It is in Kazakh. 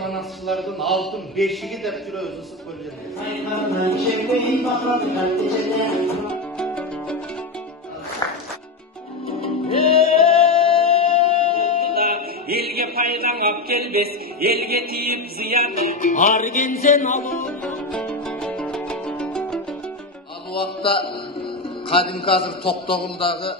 заманатчылардың алтын бешігі деп жүрөбүз ысык көлдерде. Elge paydan ap gelbes, elge tiyip ziyanı, argensen alı. Al uақытта кадимки азыр Токтогулдагы